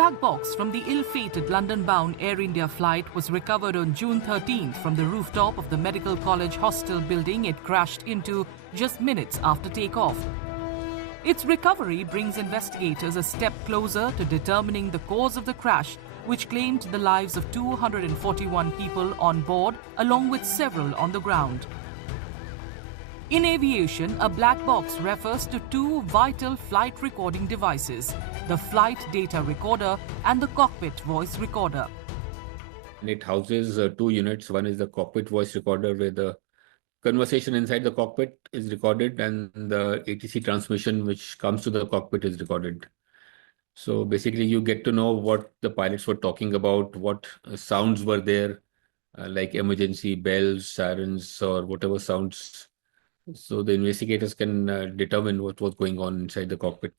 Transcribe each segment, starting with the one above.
black box from the ill-fated London-bound Air India flight was recovered on June 13th from the rooftop of the Medical College hostel building it crashed into just minutes after takeoff. Its recovery brings investigators a step closer to determining the cause of the crash, which claimed the lives of 241 people on board, along with several on the ground. In aviation, a black box refers to two vital flight recording devices, the flight data recorder and the cockpit voice recorder. It houses two units. One is the cockpit voice recorder, where the conversation inside the cockpit is recorded and the ATC transmission which comes to the cockpit is recorded. So basically you get to know what the pilots were talking about, what sounds were there, like emergency bells, sirens, or whatever sounds. So the investigators can determine what was going on inside the cockpit.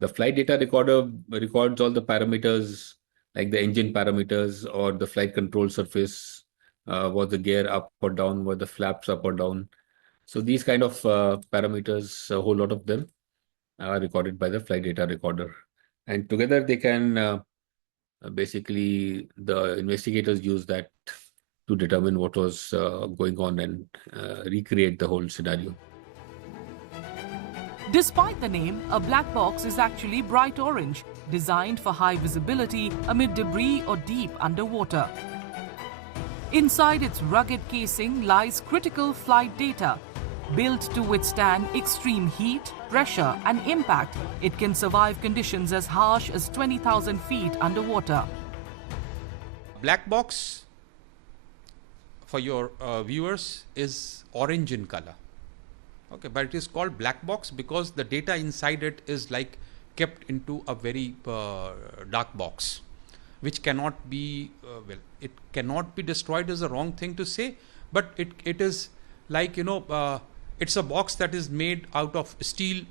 The flight data recorder records all the parameters, like the engine parameters or the flight control surface. Was the gear up or down? Were the flaps up or down? So these kind of parameters, a whole lot of them are recorded by the flight data recorder. And together they can basically, the investigators use that to determine what was going on and recreate the whole scenario. Despite the name, a black box is actually bright orange, designed for high visibility amid debris or deep underwater. Inside its rugged casing lies critical flight data. Built to withstand extreme heat, pressure and impact, it can survive conditions as harsh as 20,000 feet underwater. Black box, for your viewers, is orange in color. Okay, but it is called black box because the data inside it is like kept into a very dark box, which cannot be, it cannot be destroyed is the wrong thing to say, but it is like, it's a box that is made out of steel,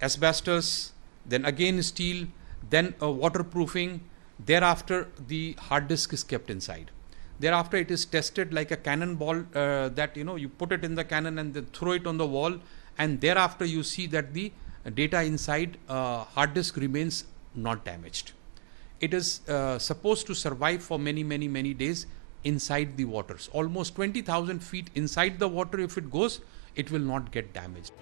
asbestos, then again steel, then waterproofing. Thereafter, the hard disk is kept inside. Thereafter, it is tested like a cannonball that, you put it in the cannon and then throw it on the wall. And thereafter, you see that the data inside hard disk remains not damaged. It is supposed to survive for many, many, many days inside the waters. Almost 20,000 feet inside the water, if it goes, it will not get damaged.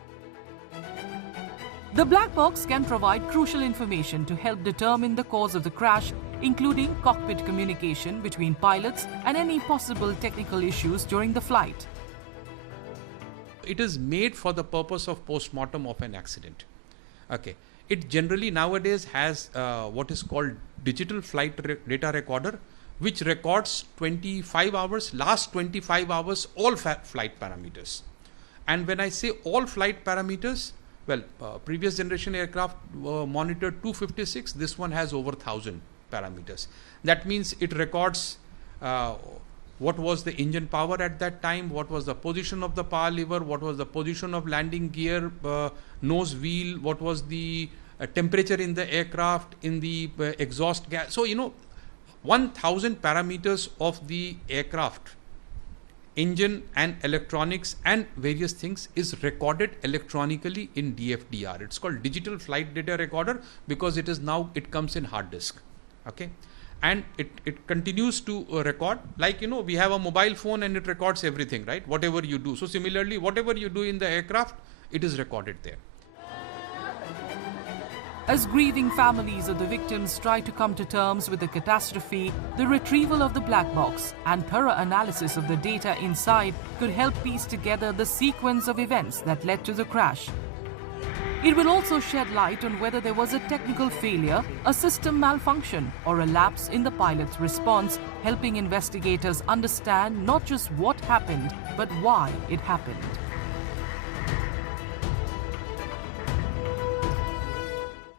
The black box can provide crucial information to help determine the cause of the crash, including cockpit communication between pilots and any possible technical issues during the flight. It is made for the purpose of post-mortem of an accident. Okay. It generally nowadays has what is called digital flight data recorder, which records 25 hours, last 25 hours, all flight parameters. And when I say all flight parameters, well, previous generation aircraft monitored 256. This one has over 1,000 parameters. That means it records what was the engine power at that time, what was the position of the power lever, what was the position of landing gear, nose wheel, what was the temperature in the aircraft, in the exhaust gas. So, 1,000 parameters of the aircraft, engine and electronics and various things is recorded electronically in DFDR. It's called digital flight data recorder because it is now, it comes in hard disk. Okay. And it continues to record, like, we have a mobile phone and it records everything, right? Whatever you do. So similarly, whatever you do in the aircraft, it is recorded there. As grieving families of the victims try to come to terms with the catastrophe, the retrieval of the black box and thorough analysis of the data inside could help piece together the sequence of events that led to the crash. It will also shed light on whether there was a technical failure, a system malfunction, or a lapse in the pilot's response, helping investigators understand not just what happened, but why it happened.